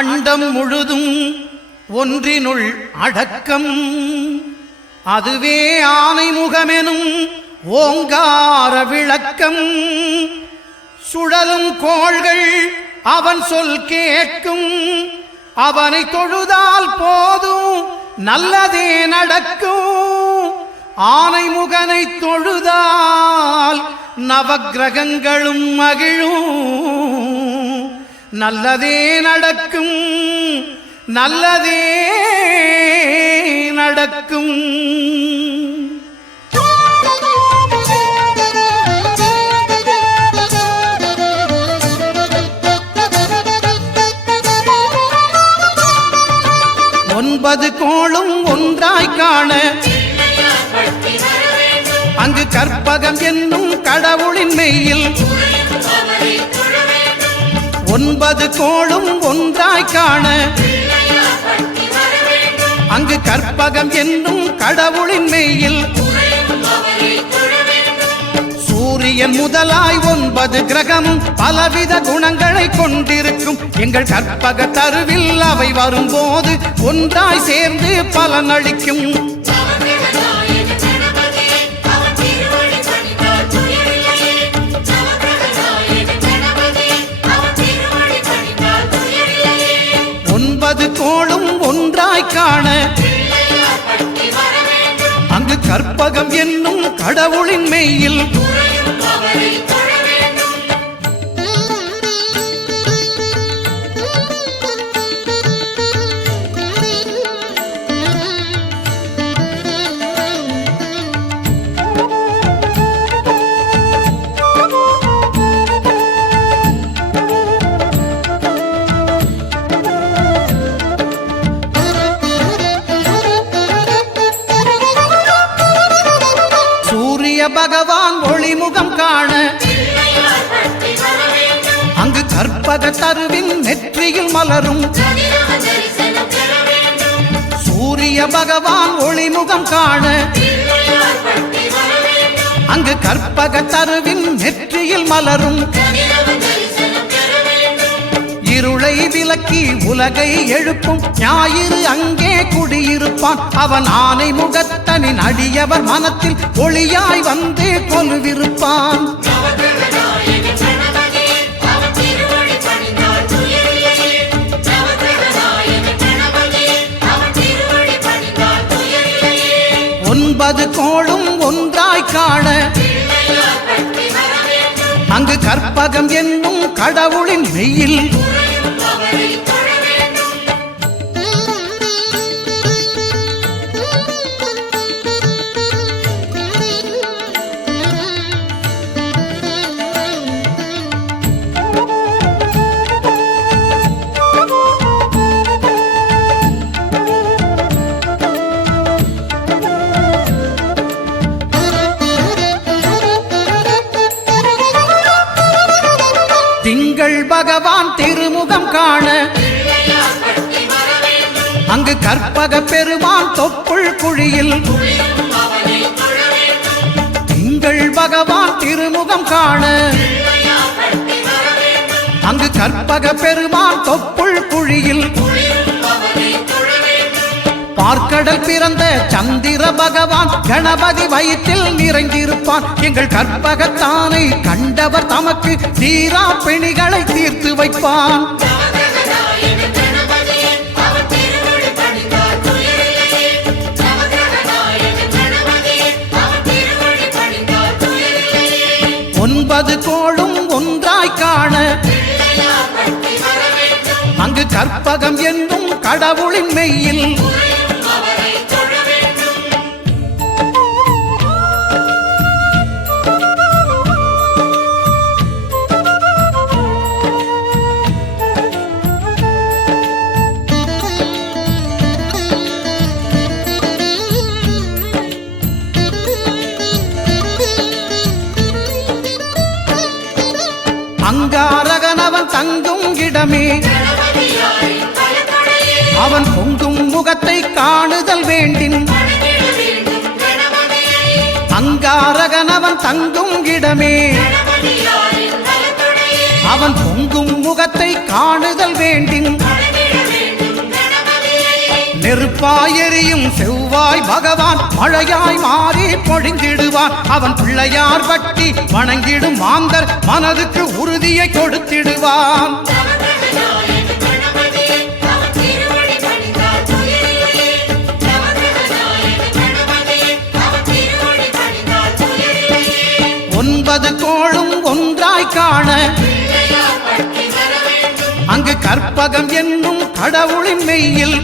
அண்டம் முழுதும் ஒன்றினுள் அடக்கம். அதுவே ஆனைமுகமெனும் ஓங்கார விளக்கம். சுழலும் கோள்கள் அவன் சொல் கேட்கும். அவனை தொழுதால் போதும் நல்லதே நடக்கும். ஆனைமுகனை தொழுதால் நவக்கிரகங்களும் மகிழும். நல்லதே நடக்கும், நல்லதே நடக்கும். ஒன்பது கோளும் ஒன்றாய் காண அங்கு கற்பகம் என்னும் கடவுளின் மெய்யில். ஒன்பது கோளும் ஒன்றாய் காண அங்கு கற்பகம் என்னும் கடவுளின் மெய்யில். சூரியன் முதலாய் 9 கிரகமும் பலவித குணங்களை கொண்டிருக்கும். எங்கள் கற்பக தருவில் அவை வரும்போது ஒன்றாய் சேர்ந்து பலனளிக்கும். ஒன்பது கோளும் ஒன்றாய் காண அங்கு கற்பகம் என்னும் கடவுளின் மெய்யில். பகவான் ஒளிமுகம் காண அங்கு கற்பக தருவின் நெற்றியில் மலரும். சூரிய பகவான் ஒளிமுகம் காண அங்கு கற்பக தருவின் நெற்றியில் மலரும். இருளை விலக்கி உலகை எழுப்பும் ஞாயிறு அங்கே குடியிருப்பான். அவன் ஆனை முகத்தனின் அடியவர் மனத்தில் ஒளியாய் வந்து கொலுவிருப்பான். ஒன்பது கோளும் ஒன்றாய் காண அங்கு கற்பகம் என்னும் கடவுளின் மெய்யில். திங்கள் பகவான் திருமுகம் காண அங்கு கற்பக பெருமான் தொப்புள் குழியில். திங்கள் பகவான் திருமுகம் காண அங்கு கற்பக பெருமான் தொப்புள் குழியில். பார்க்கடல் பிறந்த சந்திர பகவான் கணபதி வயிற்றில் நிறைந்திருப்பான். எங்கள் கற்பகத்தானை கண்டவர் தமக்கு தீரா பிணிகளை தீர்த்து வைப்பான். ஒன்பது கோளும் ஒன்றாய் காண அங்கு கற்பகம் என்னும் கடவுளின் மெய்யில். அங்காரகனவன் தங்கும் இடமே அவன் பொங்கும் முகத்தை காணுதல் வேண்டின். அங்காரகனவன் தங்கும் இடமே அவன் பொங்கும் முகத்தை காணுதல் வேண்டின். நெருப்பாய் எரியும் செவ்வாய் பகவான் மழையாய் மாறி பொழிந்திடுவான். அவன் பிள்ளையார் பட்டி வணங்கிடும் மாந்தர் மனதுக்கு உறுதியை கொடுத்திடுவான். ஒன்பது கோளும் ஒன்றாய் காண அங்கு கற்பகம் என்னும் கடவுளின் மெய்யில்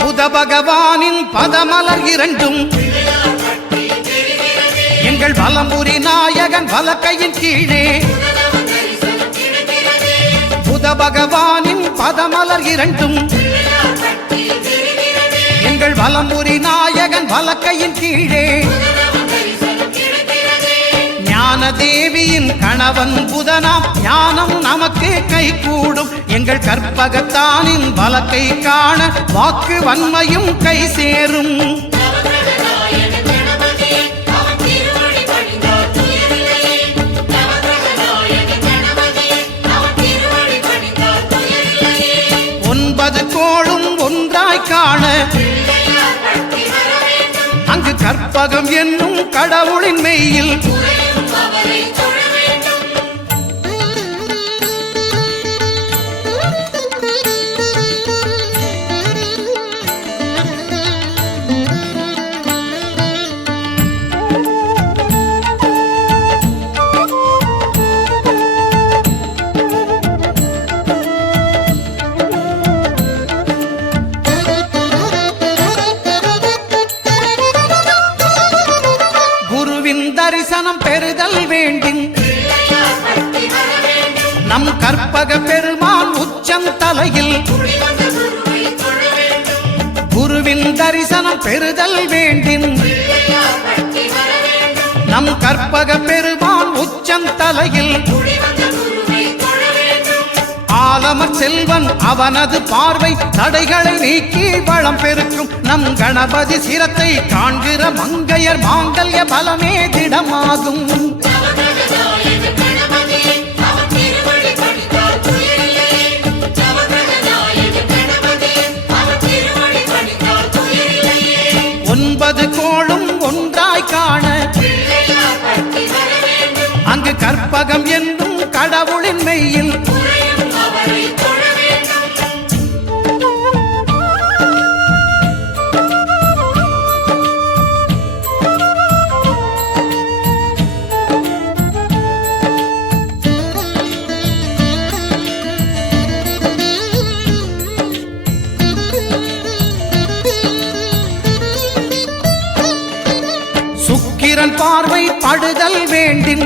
புத பகவானின் பதமலர் இரண்டும் எங்கள் வலம்புரி நாயகன் வலக்கையின் கீழே. புத பகவானின் பதமலர் இரண்டும் எங்கள் வலம்புரி நாயகன் வலக்கையின் கீழே. ஞான தேவியின் கணவன் புதனாம் ஞானம் நமக்கு கை கூடும். எங்கள் கற்பகத்தானின் வலக்கை காண வாக்கு வன்மையும் கை சேரும். ஒன்பது கோளும் ஒன்றாய் காண அங்கு கற்பகம் என்னும் கடவுளின் மெய்யில் தரிசனம் பெறுதல் வேண்டும். நம் கற்பக பெருமான் உச்சம் தலையில் குருவின் தரிசனம் பெறுதல் வேண்டும். நம் கற்பக பெருமான் உச்சம் தலையில் ஆலமர் செல்வன் அவனது பார்வை தடைகளை நீக்கி வளம் பெருக்கும். நம் கணபதி சிரத்தை காண்கிற மங்கையர் மாங்கல்ய பலமே திடமாகும். ஒன்பது கோளும் ஒன்றாய் காண அங்கு கற்பகம் என்னும் கடவுளின் மெய்யில் சுக்கிரன் பார்வை படுதல் வேண்டும்.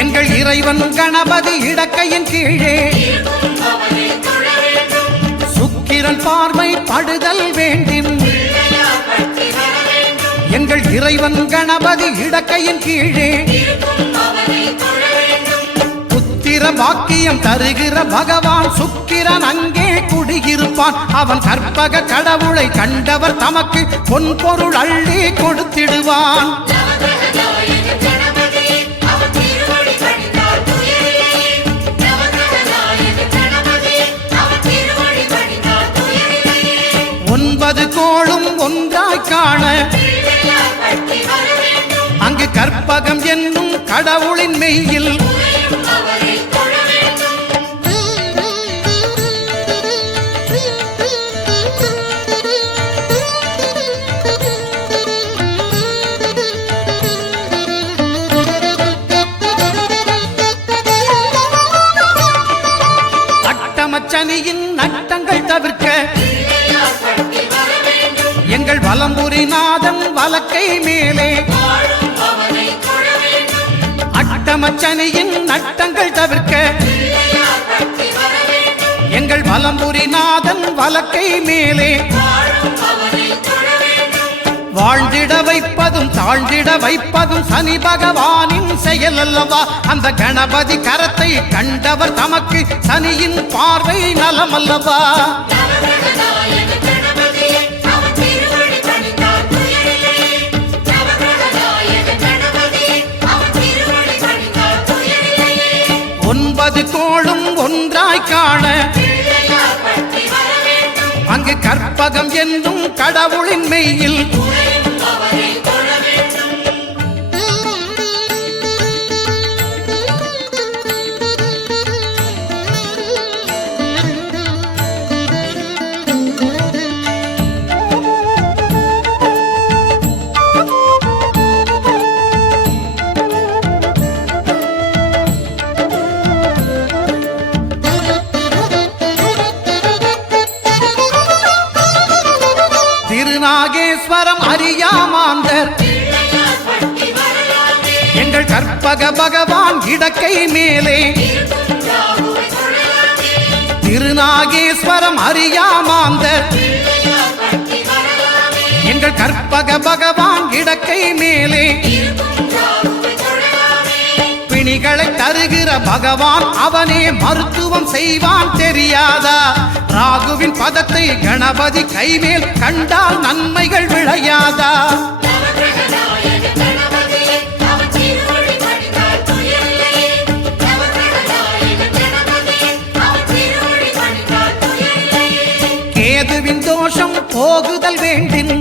எங்கள் இறைவன் கணபதி இடக்கையின் கீழே சுக்கிரன் பார்வை படுதல் வேண்டும். எங்கள் இறைவன் கணபதி இடக்கையின் கீழே புத்திர பாக்கியம் தருகிற பகவான் சுக்கிரன் அங்கே குடியிருப்பான். அவன் கற்பக கடவுளை கண்டவர் தமக்கு பொன் பொருள் அள்ளி கொடுத்திடுவான். ஒன்பது கோளும் ஒன்றாய் காண அங்கு கற்பகம் என்னும் கடவுளின் மெய்யில் அட்டமச்சனியின் நட்டங்கள் தவிர்க்க எங்கள் வலம்புரி நாதன் வலக்கை மேலே அட்டமச்சனியின் நட்டங்கள் தவிர்க்க எங்கள் வலம்புரி நாதன் வலக்கை மேலே வாழ்ந்திட வைப்பதும் தாழ்ந்திட வைப்பதும் சனி பகவானின் செயல் அல்லவா? அந்த கணபதி கரத்தை கண்டவர் தமக்கு சனியின் பார்வை நலம் அல்லவா? ஒன்பது கோளும் ஒன்றாய் காண அங்கு கற்பகம் என்னும் கடவுளின் மெய்யில் திருநாகேஸ்வரம் அறியாமாந்தர் எங்கள் கற்பக பகவான் இடக்கை மேலே திருநாகேஸ்வரம் அறியாமாந்தர் எங்கள் கற்பக பகவான் இடக்கை மேலே பிணிகளை தருகிற பகவான் அவனே மருத்துவம் செய்வான் தெரியாதா? ராகுவின் பதத்தை கணபதி கைமேல் கண்டால் நன்மைகள் விளையாதா? கேதுவின் தோஷம் போகுதல் வேண்டின்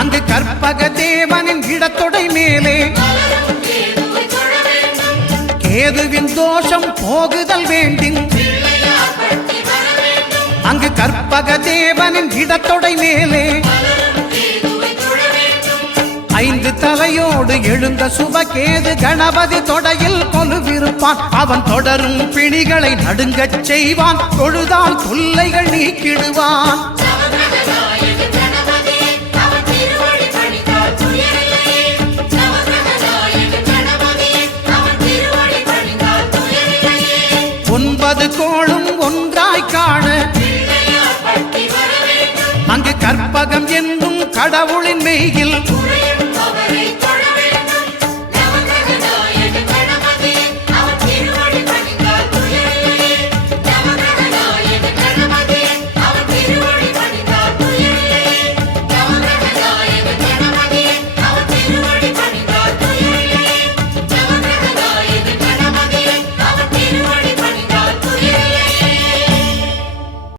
அங்கு கற்பக தேவனின் இடத்தொடை மேலே கேதுவின் தோஷம் போகுதல் வேண்டின் அங்கு கற்பக தேவனின் இடத்தொடை மேலே ஐந்து தலையோடு எழுந்த சுபகேது கணபதி தொடையில் கொலுவிருப்பான். அவன் தொடரும் பிணிகளை நடுங்கச் செய்வான். தொழுதால் தொல்லைகள் நீக்கிடுவான். ஒன்பது கோளும் ஒன்றாய் காண அங்கு கற்பகம் என்னும் கடவுளின் மெய்யில்